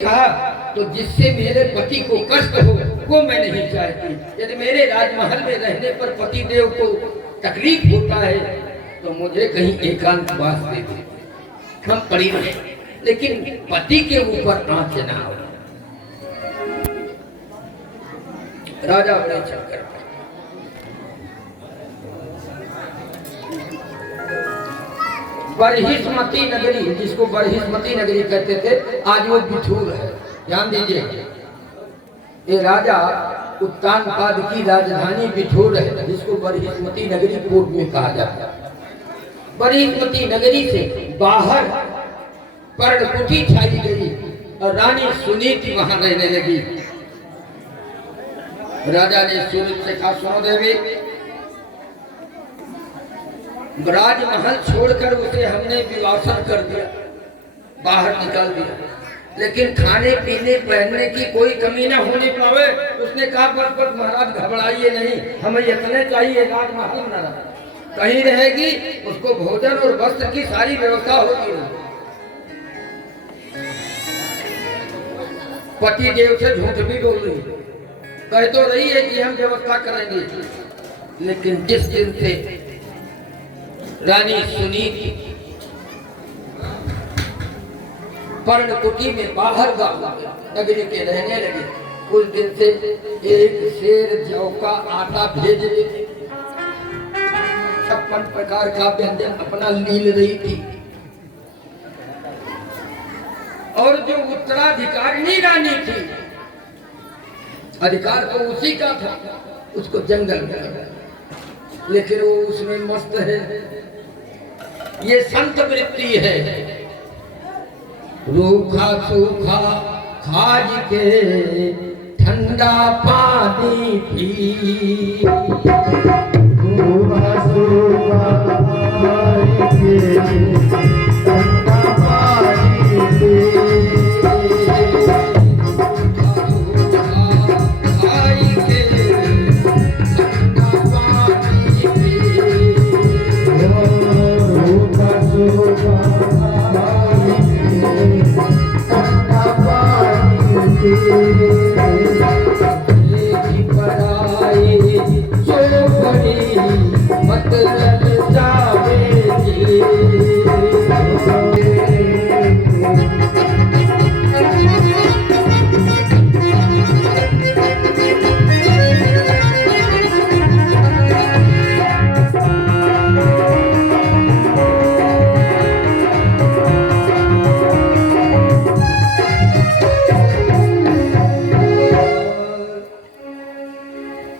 कहा तो जिससे मेरे पति को कष्ट हो वो मैं नहीं चाहती। यदि मेरे राजमहल में रहने पर पति देव को तकलीफ होता है तो मुझे कहीं एकांतवास दे दे, हम पड़ी रहे, लेकिन पति के ऊपर आंच ना हो। राजा बड़े चक्कर बरहिस्मती नगरी, जिसको बरहिस्मती नगरी कहते थे, आज वो बिठूर है। ध्यान दीजिए, ये राजा उत्तानपाद की राजधानी बिठूर है, जिसको बरहिस्मती नगरी पूर्व में कहा जाता है। बरहिस्मती नगरी से बाहर पर्णकुटी छाई गई और रानी सुनीति वहां रहने लगी। राजा ने सुनीति से कहा, सुनो देवी, राजमहल छोड़कर उसे हमने विवासन कर दिया, बाहर निकाल दिया, लेकिन खाने पीने पहनने की कोई कमी न होने पावे। उसने कहा, बस महाराज घबराइए नहीं, हमें इतने चाहिए, राजमहल न रहा, कहीं रहेगी, उसको भोजन और वस्त्र की सारी व्यवस्था होती रही। पति देव से झूठ भी बोल रही, कह तो रही है कि हम व्यवस्था करेंगे, लेकिन जिस दिन से रानी सुनीति पर्णकुटी में बाहर नगरी के रहने लगे, उस दिन से एक शेर जौ का आटा भेज देते, 56 प्रकार का व्यंजन अपना लील रही थी। और जो उत्तराधिकारिणी रानी थी, अधिकार तो उसी का था, उसको जंगल में, लेकिन वो उसमें मस्त है। ये संत वृत्ति है, रूखा सूखा खाज के ठंडा पानी पी, रूखा सूखा खाज के ठंडा पानी पी।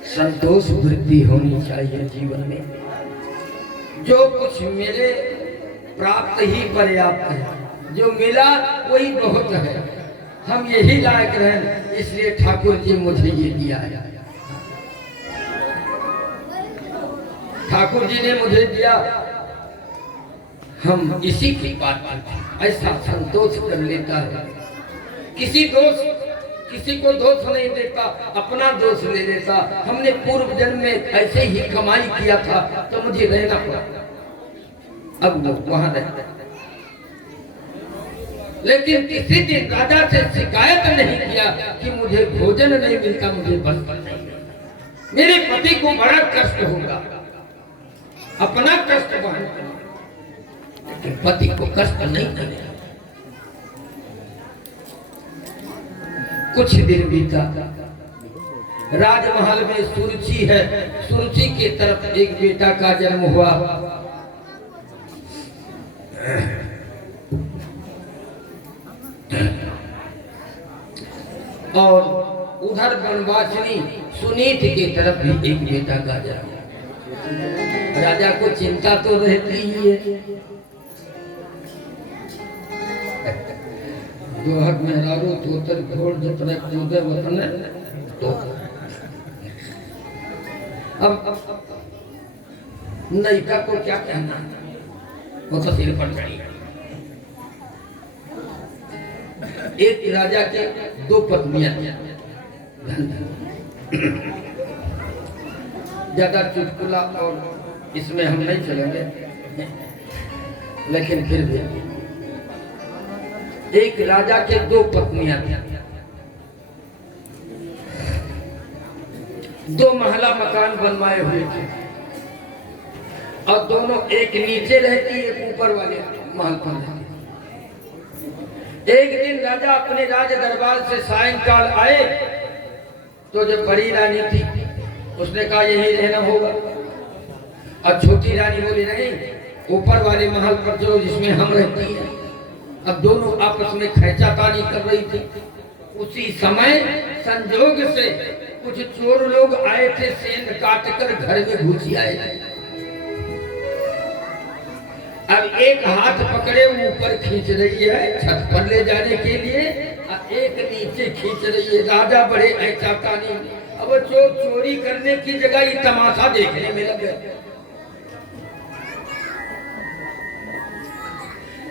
संतोष वृद्धि होनी चाहिए जीवन में। जो कुछ मिले प्राप्त ही पर्याप्त है, जो मिला वही बहुत है, हम यही लायक रहें, इसलिए ठाकुर जी मुझे ये दिया है, ठाकुर जी ने मुझे दिया, हम इसी की बात करते। ऐसा संतोष कर लेता है, किसी को दोष नहीं देता, अपना दोष ले लेता। हमने पूर्व जन्म में ऐसे ही कमाई किया था तो मुझे रहना पड़ा, अब लोग वहां रहते, लेकिन किसी दिन राजा से शिकायत नहीं किया कि मुझे भोजन नहीं मिलता, मुझे वस्त्र नहीं मिलता, मेरे पति को बड़ा कष्ट होगा, अपना कष्ट वहन करना, लेकिन पति को कष्ट नहीं करेगा। कुछ दिन बीता, राजमहल में सुरुचि है, सुरुचि की तरफ एक बेटा का जन्म हुआ। और उधर वनवासिनी सुनीति की तरफ भी एक बेटा का जन्म। राजा को चिंता तो रहती ही है, जोहर मेहरारू तोतर घोड़ जतने कूदे वतने तो। अब नयिका को क्या कहना, वो तो सिर पर चढ़ी। एक राजा के 2 पत्नियां, ज्यादा चुटकुला और इसमें हम नहीं चलेंगे, लेकिन फिर भी एक राजा के दो पत्नियां थी, दो महला मकान बनवाए हुए थे और दोनों एक नीचे रहती एक ऊपर वाले महल पर रहती। एक दिन राजा अपने राज दरबार से सायंकाल आए तो जो बड़ी रानी थी उसने कहा यही रहना होगा, और छोटी रानी बोली नहीं ऊपर वाले महल पर चलो जिसमें हम रहती हैं। अब दोनों आपस में खैचातानी कर रही थी। उसी समय संजोग से कुछ चोर लोग आए थे, सेंध काटकर घर में घुस आए। अब एक हाथ पकड़े ऊपर खींच रही है छत पर ले जाने के लिए और एक नीचे खींच रही है। राजा बड़े खैचातानी, अब चोर चोरी करने की जगह ही तमाशा देखने में लगे।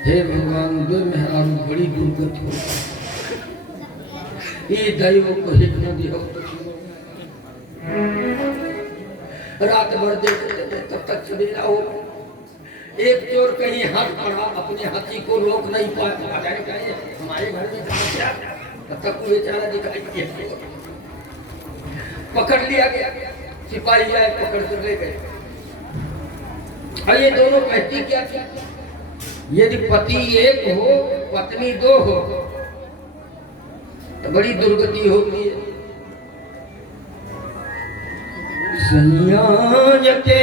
हे भगवान, दुर्मेहरान बड़ी दुर्गति हो, ये दैव को हिकना दियो। रात भर देखते तब तक सवेरा हो। एक चोर कहीं हाथ पड़ा, अपने हाथी को रोक नहीं पाया, हमारे घर में तब तक वो बेचारा दिखाई दिया, पकड़ लिया गया। सिपाही आए पकड़ कर ले गए। और ये दोनों कहती क्या थी, यदि पति एक हो पत्नी दो हो तो बड़ी दुर्गति होती है। सैया के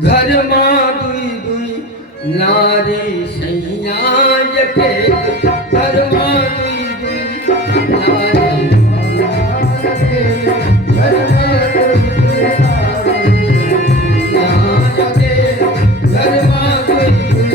घर मां दुई दुई नारी, सैया के घर मां दुई दुई नारी, घर मां दुई दुई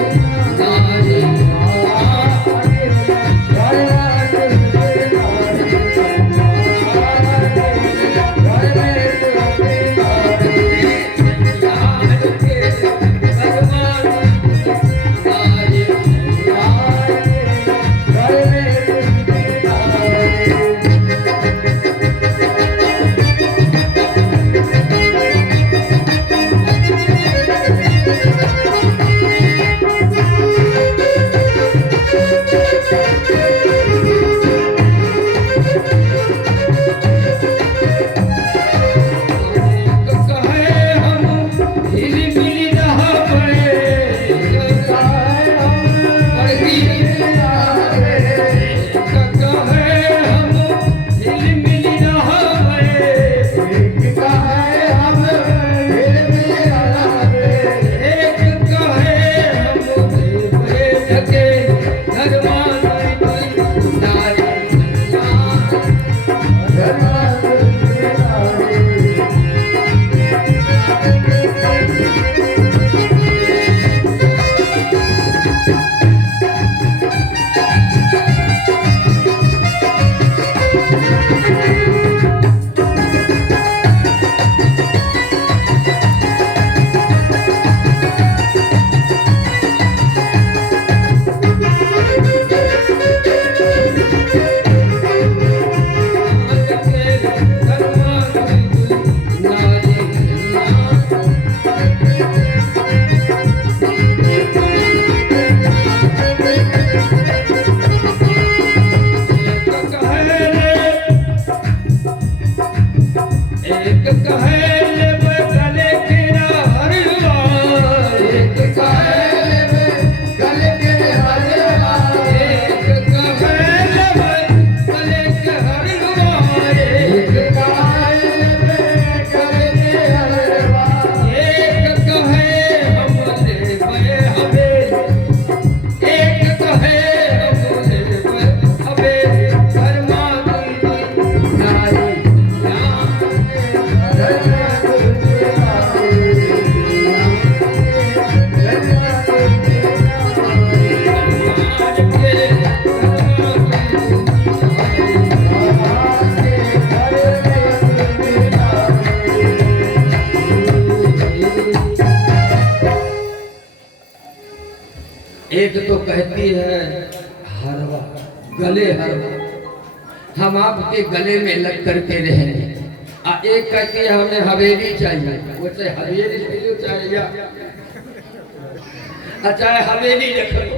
एक तो कहती है हरवा, गले हरवा, हम आपके गले में लग करके रहेंगे। एक कहती है हमें हवेली चाहिए, उसे हवेली ले लो चाहिए, चाहे हवेली रख लो,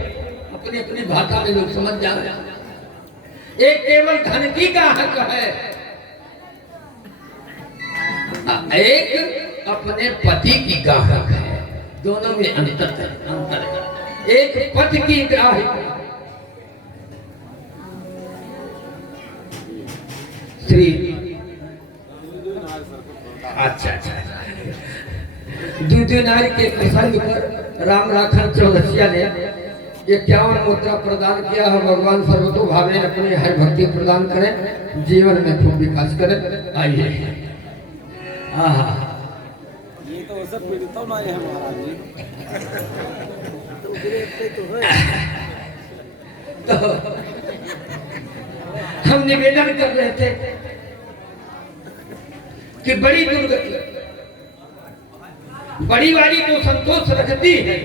अपनी अपनी भाषा में लोग समझ जाए। एक केवल धन की गाहक है, एक अपने पति की ग्राहक है, दोनों में अंतर है। एक पति की ग्राहक श्री अच्छा दूधी नारी के प्रसंग पर राम राखन चौरसिया ने 51 मुद्रा प्रदान किया है। भगवान सर्वतो भावे अपने हर भक्ति प्रदान करें, जीवन में खूब विकास करें। आइए ये तो सब पीड़ितों ना है महाराज जी। तो हम निवेदन कर रहे थे कि बड़ी दुर्गति, बड़ी वाली तो संतोष रखती है,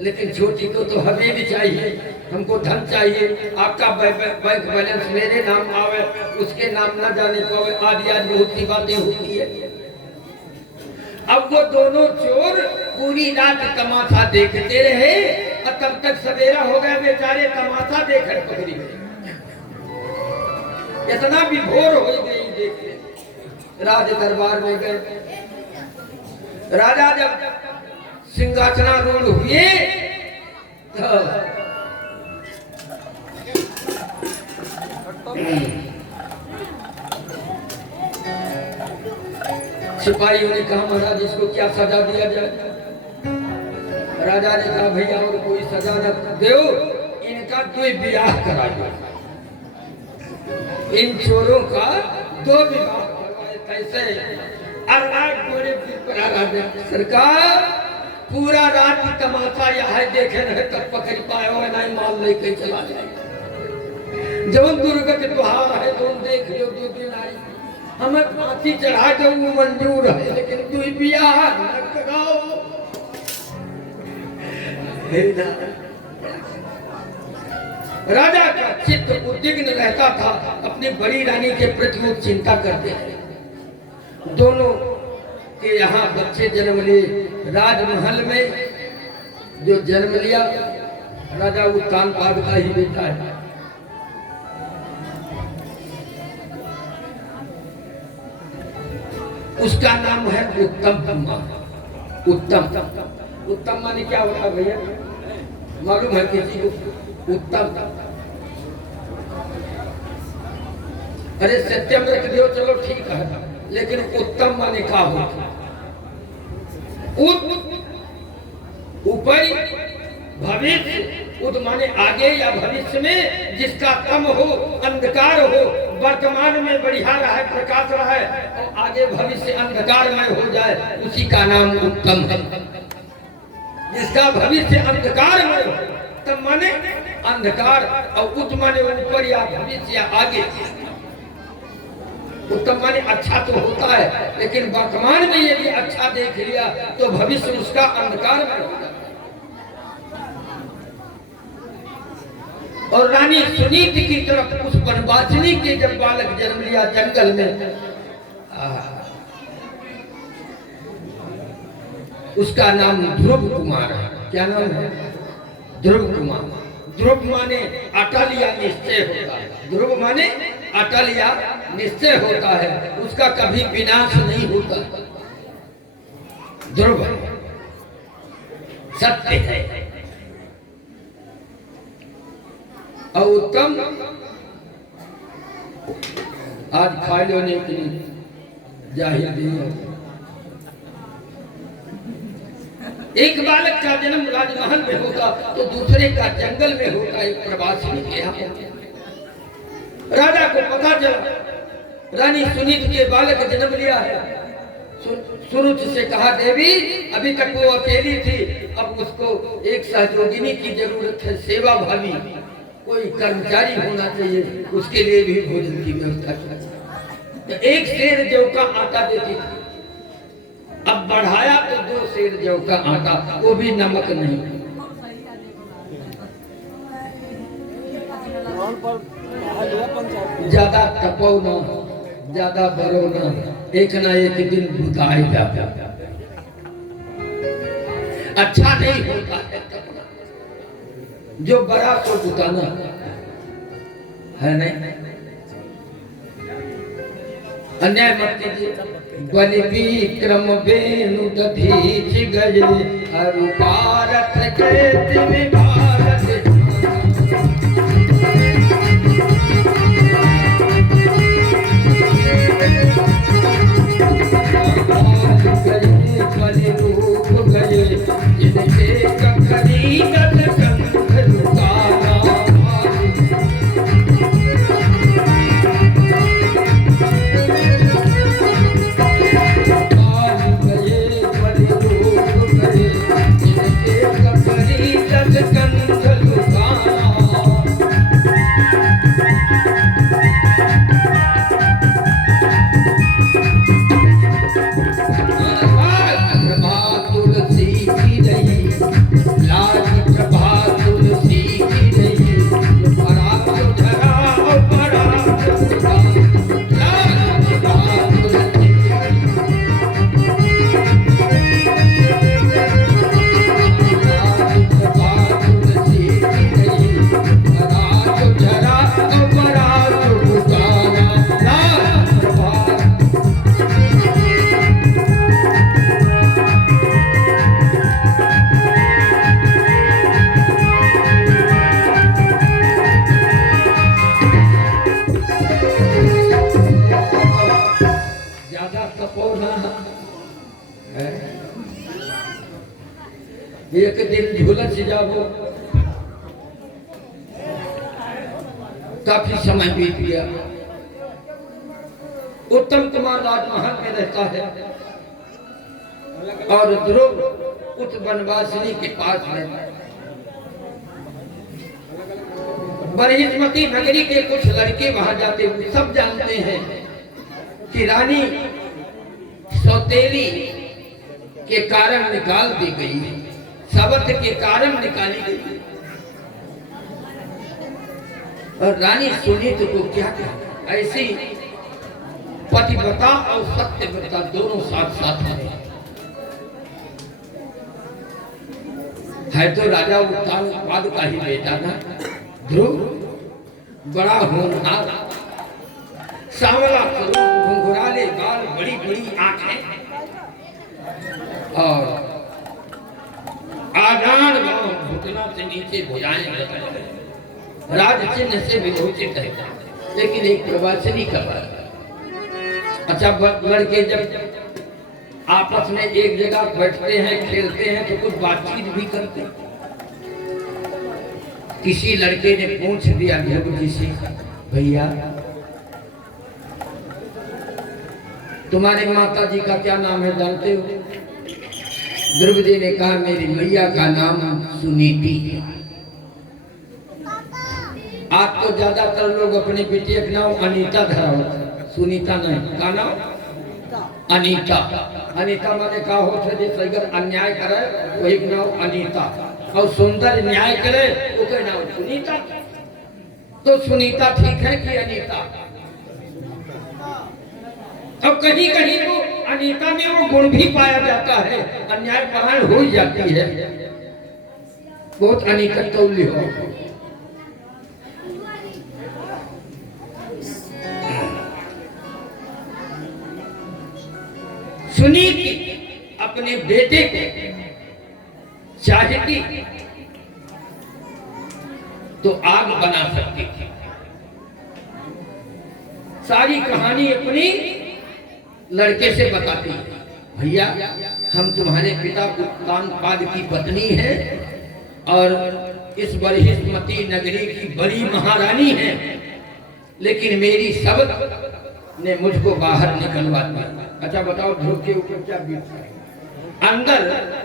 लेकिन छोटी को तो हमें भी चाहिए, हमको धन चाहिए। आपका बैंक बैलेंस मेरे नाम आवे, उसके नाम ना जाने पावे, आदि आदि बहुत सी बातें होती है। अब वो दोनों चोर पूरी रात तमाशा देखते रहे और तब तक सवेरा हो गया, बेचारे तमाशा देखकर पकड़ी गए। इतना विभोर हो गई देखते, राज दरबार में गए। राजा जब सिंहासनारूढ़ हुए तो सिपाहियों ने कहा महाराज इसको क्या सजा दिया जाए। राजा ने कहा भैया और कोई सजा न दो, इनका 2 विवाह करा दो, इन चोरों का 2 विवाह करवाए। कैसे? सरकार पूरा रात की तमाशा यहाँ देखे रहे तब पकड़ पाए हो नहीं, माल लेके चला जाए। जब दुर्गत तुहार है तो देख लो 2 दिन आई, हमें फांसी चढ़ा दो वो मंजूर है, लेकिन तू बियाह न कराओ। राजा का चित्त उद्विग्न रहता था, अपनी बड़ी रानी के प्रति वो चिंता करते थे। दोनों के यहाँ बच्चे जन्म लिए। राजमहल में जो जन्म लिया राजा उत्तानपाद का ही बेटा है। उसका नाम है उत्तम कुमार। उत्तम माने क्या होता भैया, मालूम है किसी को? उत्तम, अरे सत्यम रख दियो चलो ठीक है, लेकिन उत्तम माने क्या होता? ऊपर भविष्य, उद माने आगे या भविष्य में जिसका तम हो, अंधकार हो, वर्तमान में बढ़िया रहा प्रकाश रहा है और आगे भविष्य अंधकारमय हो जाए, उसी का नाम उत्तम है। जिसका भविष्य अंधकारमय हो तब माने अंधकार, और उत माने ऊपर या भविष्य या आगे। उत्तम माने अच्छा तो होता है, लेकिन वर्तमान में यदि अच्छा देख लिया तो भविष्य उसका अंधकार में हो जाता है। और रानी सुनीति की तरफ उस वनवासिनी के जब बालक जन्म लिया जंगल में, उसका नाम ध्रुव कुमार है। क्या नाम है? ध्रुव कुमार। ध्रुव माने अटल या निश्चय होता है। ध्रुव माने अटल या निश्चय होता है, उसका कभी विनाश नहीं होता। ध्रुव सत्य है। और उत्तम आज खा लेने की जाहिर दिया। एक बालक का जन्म राजमहल में होता तो दूसरे का जंगल में होता, एक प्रवासी के यहाँ। राजा को पता चला रानी सुनीति के बालक जन्म लिया है। सुरुच से कहा देवी अभी तक वो अकेली थी, अब उसको एक सहयोगिनी की जरूरत है, सेवा भावी कोई कर्मचारी होना चाहिए, उसके लिए भी भोजन की व्यवस्था की। तो एक सेर जौ का आटा देती थी, अब बढ़ाया तो 2 सेर जौ का आटा, वो भी नमक नहीं। ज्यादा तपो ना, ज्यादा बरो ना, एक ना एक दिन बुताए जाता, अच्छा नहीं होता है जो बड़ा को बुताना है नहीं। अन्याय मत कीजिए। बलि विक्रम बेनु दधीच गए अरु भारत के में भारत बलि रूप गए जिनके कखरी गद कंठ लुकाना। एक दिन झुलस जाओ, काफी समय बीत गया। उत्तम कुमार राजमहल में रहता है और ध्रुव उस वनवासिनी के पास में। बरहिस्मती नगरी के कुछ लड़के वहां जाते हुए सब जानते हैं कि रानी सौतेली के कारण निकाल दी गई, शबद के कारण निकाली गई। और रानी सुनीत को क्या क्या ऐसी पतिव्रता और सत्यव्रता दोनों साथ साथ है तो राजा उत्तानपाद का ही बेटा ना ध्रुव, बड़ा होनहार, सांवला स्वरूप, घुंघराले बाल, बड़ी बड़ी आंखें और आगान घुटना से नीचे भुजाएं राज चिन्ह से विभूषित है। लेकिन एक प्रवासिनी का बात। अच्छा, लड़के जब आपस में एक जगह बैठते हैं, खेलते हैं तो कुछ बातचीत भी करते हैं। किसी लड़के ने पूछ दिया ध्रुव जी से, भैया तुम्हारे माता जी का क्या नाम है जानते हो? ध्रुव जी ने कहा मेरी मैया का नाम सुनीति है। आज तो ज्यादातर लोग अपने बेटिया का नाम अनीता धरा होता, सुनीता नहीं। का नाम अनीता। अनीता माने का होता है जिस अगर अन्याय करे वही नाम अनीता, और सुंदर न्याय करे उसका नाम सुनीता। तो सुनीता ठीक है कि अनीता? अब कहीं कहीं तो अनीता में वो गुण भी पाया जाता है, अन्याय परायण हो जाती है, बहुत अनिकट तुल्य हो। सुनीति अपने बेटे को चाहती तो आग बना सकती थी। सारी कहानी अपनी लड़के से बताती है, भैया हम तुम्हारे पिता उत्तानपाद की पत्नी हैं और इस बरहिस्मती नगरी की बड़ी महारानी हैं, लेकिन मेरी शब्द ने मुझको बाहर निकलवा दिया। अच्छा बताओ ध्रुव के ऊपर क्या बीतता है? अंदर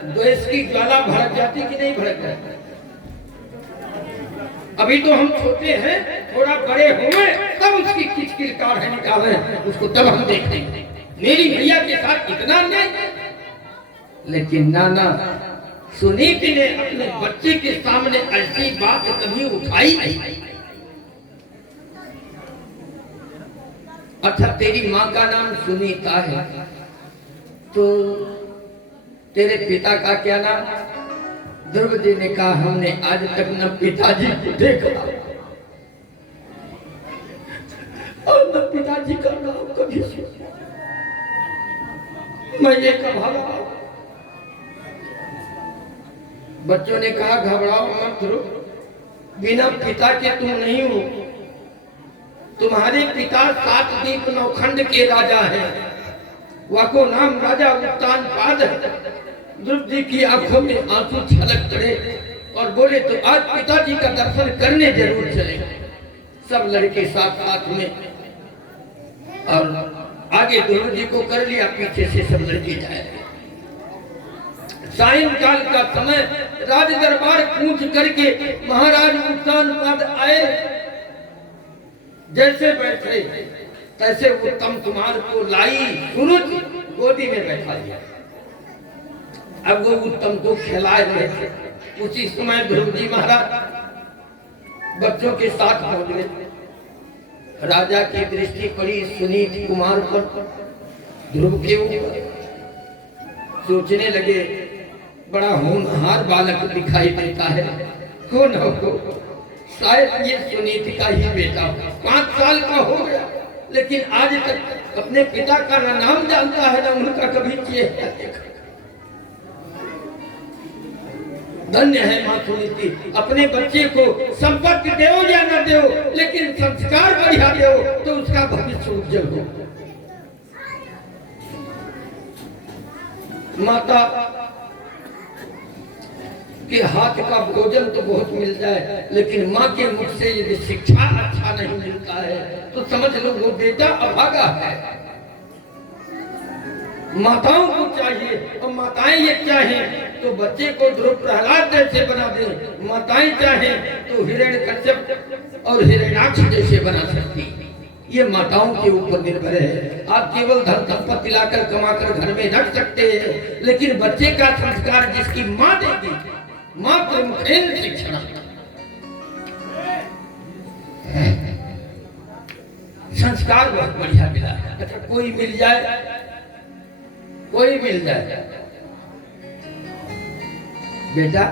द्वेष की ज्वाला भड़क जाती कि नहीं भड़क जाती? अभी तो हम छोटे हैं, थोड़ा बड़े होंगे तब उसकी किचकिलकार है निकाले, उसको तब हम देखेंगे। मेरी भैया के साथ इतना अन्याय। लेकिन नाना सुनीति ने अपने बच्चे के सामने ऐसी बात कभी उठाई नहीं। अच्छा तेरी माँ का नाम सुनीता है, तो तेरे पिता का क्या नाम? ध्रुव जी ने कहा हमने आज तक न पिताजी को देखा और न पिताजी का नाम कभी सुना। मैं ये घबरा। बच्चों ने कहा घबराओ मत ध्रुव, बिना पिता के तुम नहीं हो। तुम्हारे पिता 7 द्वीप 9 खंड के राजा हैं, वाको नाम राजा उत्तानपाद है। ध्रुव जी की आंखों में आंसू छलक पड़े और बोले तो आज पिताजी का दर्शन करने जरूर चले। सब लड़के साथ साथ में, और आगे ध्रुव जी को कर लिया, पीछे से सब लड़के जाए। सायंकाल का समय राज दरबार कूच करके महाराज उत्तानपाद आए। जैसे बैठे तैसे उत्तम कुमार को लाई सुनुज गोदी में बैठा दिया। अब वो उत्तम को खिलाए रहे थे। उसी समय ध्रुव जी महाराज बच्चों के साथ पहुंच गए। राजा की दृष्टि पड़ी सुनीत कुमार पर, ध्रुव के ऊपर। सोचने लगे बड़ा होनहार बालक दिखाई देता है, हो न हो शायद ये सुनीति का ही बेटा हो। 5 साल का हो गया लेकिन आज तक अपने पिता का न नाम जानता है न उनका कभी चेहरा देखा। धन्य है माँ सुनीति, अपने बच्चे को संपत्ति दो या न दो लेकिन संस्कार बढ़िया दो तो उसका भविष्य उज्जवल हो। माता के हाथ का भोजन तो बहुत मिल जाए लेकिन माँ के मुख से यदि शिक्षा अच्छा नहीं मिलता है तो समझ लो वो बेटा अभागा है। माताओं को चाहिए, और माताएं ये चाहें तो बच्चे को ध्रुव प्रहलाद जैसे बना दें, माताएं चाहें तो हिरण्यकश्यप और हिरण्याक्ष जैसे बना सकती। ये माताओं के ऊपर निर्भर है। आप केवल धन संपत्ति लाकर कमाकर घर में रख सकते हैं लेकिन बच्चे का संस्कार जिसकी माँ देगी, माँ प्रमुखेन शिक्षण। संस्कार बहुत बढ़िया मिला है। अच्छा कोई मिल जाए, कोई मिल जाए बेटा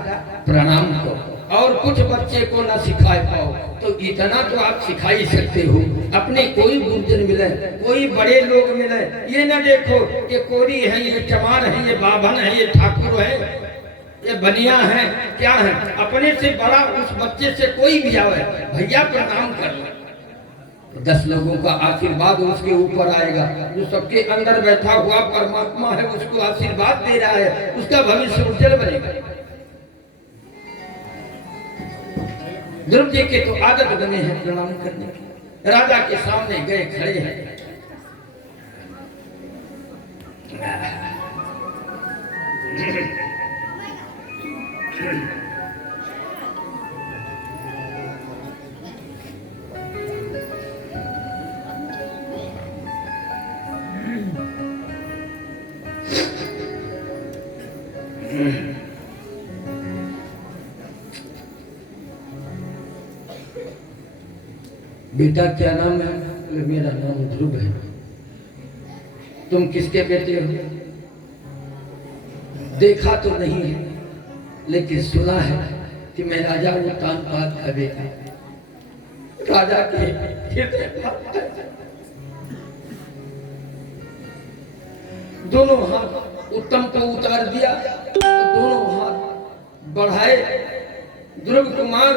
प्रणाम करो, और कुछ बच्चे को ना सिखा पाओ तो इतना तो आप सिखा ही सकते हो। अपने कोई गुरुजन मिले, कोई बड़े लोग मिले, ये ना देखो ये कोरी है, ये चमार है, ये बाभन है, ये ठाकुर है, ये बनिया है, क्या है। अपने से बड़ा उस बच्चे से कोई भी आवे भैया प्रणाम कर लो, 10 लोगों का आशीर्वाद उसके ऊपर आएगा। जो सबके अंदर बैठा हुआ परमात्मा है उसको आशीर्वाद दे रहा है, उसका भविष्य उज्जवल बनेगा। ध्रुव जी के तो आदत बने हैं प्रणाम करने की। राजा के सामने गए, खड़े हैं। बेटा क्या नाम है? मेरा नाम ध्रुव है। तुम किसके बेटे हो? देखा तो नहीं है लेकिन सुना है कि मैं राजा उत्तानपाद का बेटा। राजा के हृदय दोनों हाथ उत्तम को उतार दिया, तो दोनों हाथ बढ़ाए। ध्रुव कुमार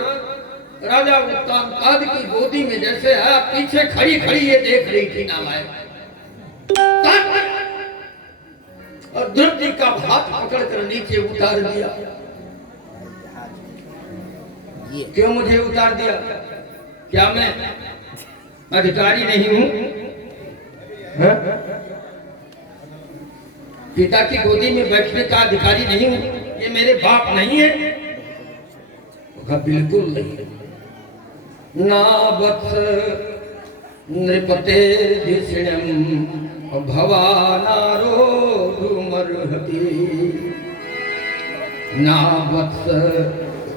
राजा उत्तानपाद की गोदी में जैसे है, पीछे खड़ी खड़ी ये देख रही थी नालायक, और ध्रुव जी का हाथ पकड़कर नीचे उतार दिया। क्यों मुझे उतार दिया? क्या मैं अधिकारी नहीं हूं? पिता की गोदी में बैठने का अधिकारी नहीं हूं? ये मेरे बाप नहीं है? बिल्कुल नहीं। नावत्स नृपते धिषणम् भवानारो धूमर्हति। नावत्स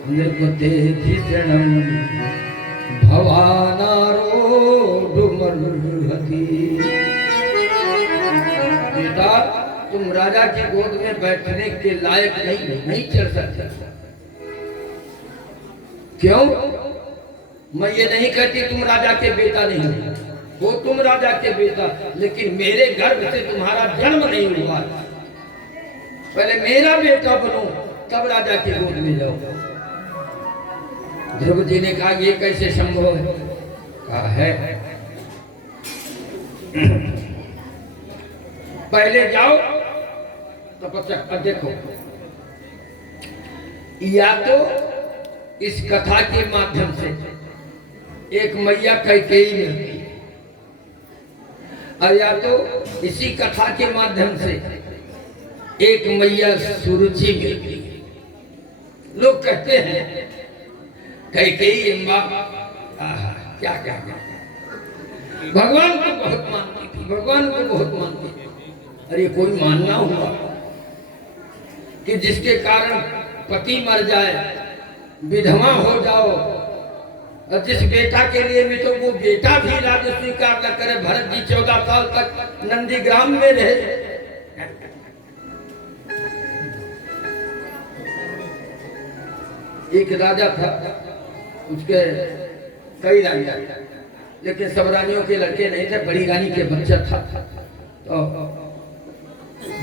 नृपते धिषणम् भवानारो धूमर्हति। संहति। बेटा तुम राजा की गोद में बैठने के लायक नहीं चल सकते। क्यों? मैं ये नहीं कहती तुम राजा के बेटा नहीं हो, तुम राजा के बेटा, लेकिन मेरे गर्भ से तुम्हारा जन्म नहीं हुआ। पहले मेरा बेटा बनो तब राजा की गोद में जाओ। ध्रुव जी ने कहा ये कैसे संभव है? कहा है पहले जाओ तपस्या देखो, या तो इस कथा के माध्यम से एक मैया कैकेयी मिलती, और या तो इसी कथा के माध्यम से एक मैया सुरुचि मिलती। लोग कहते हैं कैकेयी अम्बा क्या क्या क्या भगवान को बहुत मानती थी, भगवान को बहुत मानती थी। अरे कोई मानना होगा कि जिसके कारण पति मर जाए, विधवा हो जाओ, और जिस बेटा के लिए भी तो वो बेटा भी राज्य स्वीकार न करे। भरत जी 14 साल तक नंदीग्राम में रहे। एक राजा था, उसके कई रानियां, लेकिन सब रानियों के लड़के नहीं थे। बड़ी रानी के बच्चा था तो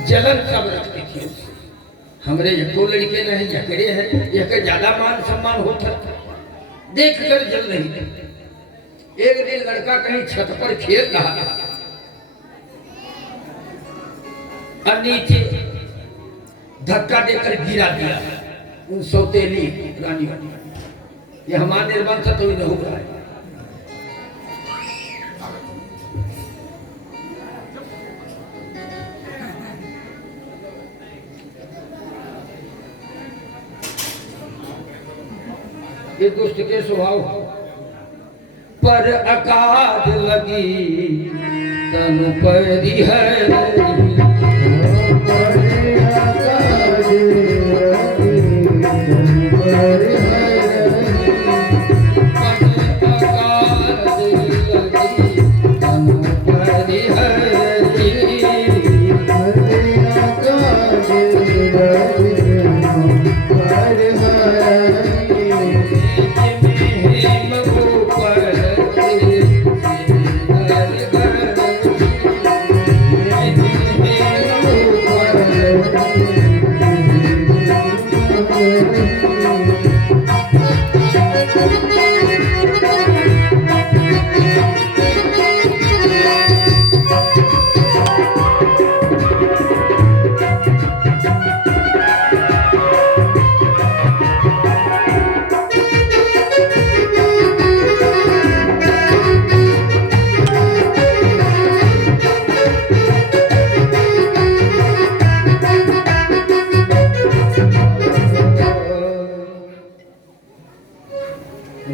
जलन सब रखती थी। हमरे एको लड़के नहीं जकड़े हैं, यह ज्यादा मान सम्मान होता था, देख कर जल रही थी। एक दिन लड़का कहीं छत पर खेल रहा था और नीचे धक्का देकर गिरा दिया उन सौतेली रानी। ये हमारा निर्माण था तो नहीं हो रहा है। ये दुष्ट के स्वभाव पर आकाश लगी तनु परी है।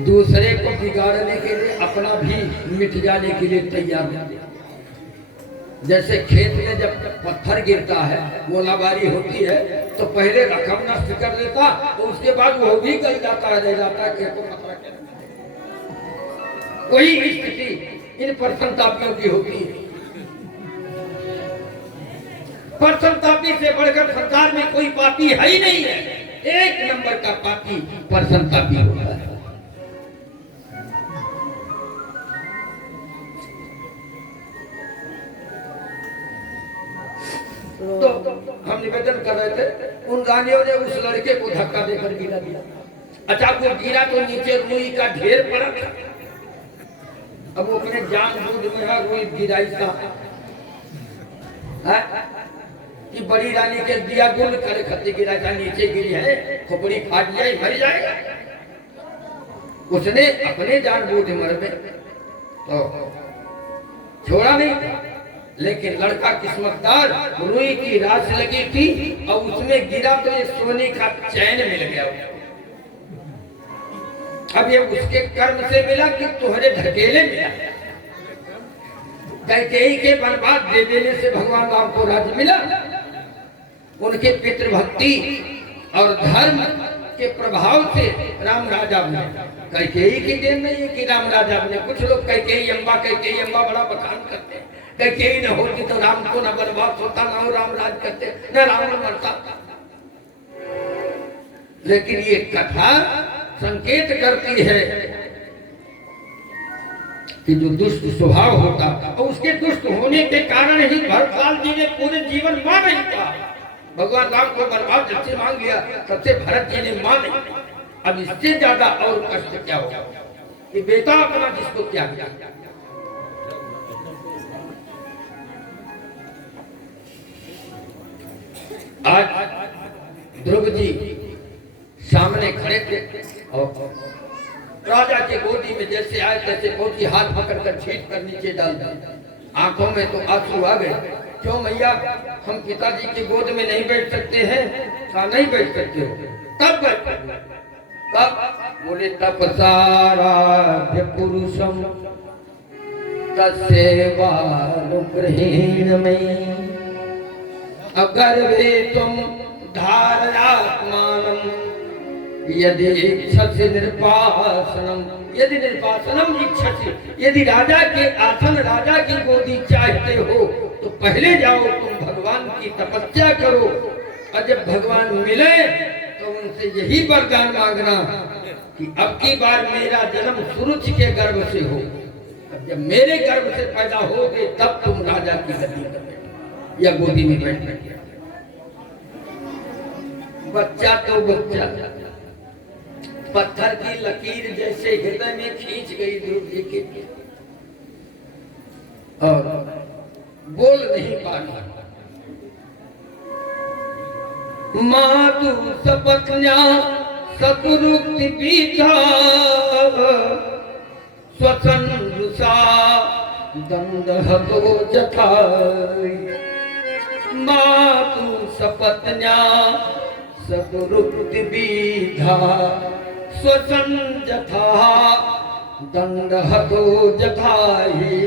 दूसरे को बिगाड़ने के लिए अपना भी मिट जाने के लिए तैयार हो गया। जैसे खेत में जब पत्थर गिरता है, गोलाबारी होती है, तो पहले रकम नष्ट कर देता, तो उसके बाद वो भी गल जाता है, रह जाता है खेतों में। वही स्थिति इन परसंतापियों की होती है। परसंतापी से बढ़कर संसार में कोई पापी है ही नहीं है। एक नंबर का पापी परसंतापी होता है। तो हम निवेदन कर रहे थे, उन रानियों ने उस लड़के को धक्का देकर गिरा दिया। अच्छा वो गिरा तो नीचे रुई का ढेर पड़ा था। अब वो अपने जान बूझ में है, रुई गिराई था कि बड़ी रानी के दिया गुल करे खत्ती गिरा था, नीचे गिरी है, खोपड़ी फाट जाए, मर जाएगा। उसने अपने जान बूझ मर में तो छोड़ा नहीं, लेकिन लड़का किस्मतदार, रुई की रास लगी थी और उसमें गिरा तो एक सोने का चैन मिल गया। अब ये उसके कर्म से मिला कि तुम्हारे ढकेले मिला। कैकेयी के बर्बाद दे देने से भगवान राम को राज्य मिला। उनके पितृभक्ति और धर्म के प्रभाव से राम राजा बने। कैकेयी की देन नहीं है कि राम राजा बने। कुछ लोग कैकेयी अम्बा बड़ा बखान करते हैं। कैकेयी न होती तो राम को न वनवास होता, न हो राम राज करते, न रावण मरता। लेकिन ये कथा संकेत करती है कि जो दुष्ट स्वभाव होता, और उसके दुष्ट होने के कारण ही भरतलाल जी ने पूरे जीवन मां नहीं था। भगवान राम को बर्बाद जब से मांग लिया तब से भरत जी ने मां नहीं। अब इससे ज्यादा और कष्ट क्या होगा कि बेटा अपना जिसको त्याग दिया। आज ध्रुव जी सामने खड़े थे और राजा के गोदी में जैसे आए तैसे पहुंची, हाथ पकड़कर छीट कर नीचे डाल दिया। आंखों में तो आंसू आ गए। क्यों मैया, हम पिताजी की गोद में नहीं बैठ सकते हैं? कहा नहीं बैठ सकते हो। तब बोले तपसाराध्य पुरुषम तस्सेवानुग्रहीण में अगर वे तुम धारयात्मानम यदि इच्छसि निर्वासनम, यदि निर्वासनम इच्छसि, यदि राजा के आसन राजा की गोदी चाहते हो तो पहले जाओ तुम भगवान की तपस्या करो, और जब भगवान मिले तो उनसे यही वरदान मांगना कि अब की बार मेरा जन्म सुरुचि के गर्भ से हो। अब जब मेरे गर्भ से पैदा होगे तब तुम राजा की गद्दी पर बैठो या गोदी में बैठ बैठे। बच्चा तो बच्चा, पत्थर की लकीर जैसे हृदय में खींच गई ध्रुव जी के, और बोल नहीं पा रहा। मातु सपत्न्या सतुरुक्ति पीठा स्वसंसा दंडहतो जथा। मातु सपत्न्या सतुरुक्ति पीठा स्वसंजथा दंडहतो जथाहि।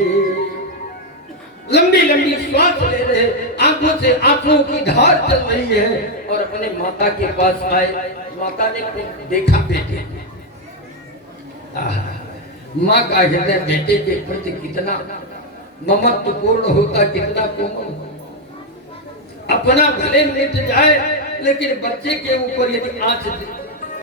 लंबी लंबी श्वास ले रहे, आंखों से आंखों की धार चल रही है, और अपने माता के पास आए। माता ने देखा बेटे, माँ का हृदय बेटे के प्रति कितना ममत्वपूर्ण होता, कितना कोमल होता। अपना भले मिट जाए लेकिन बच्चे के ऊपर यदि आंच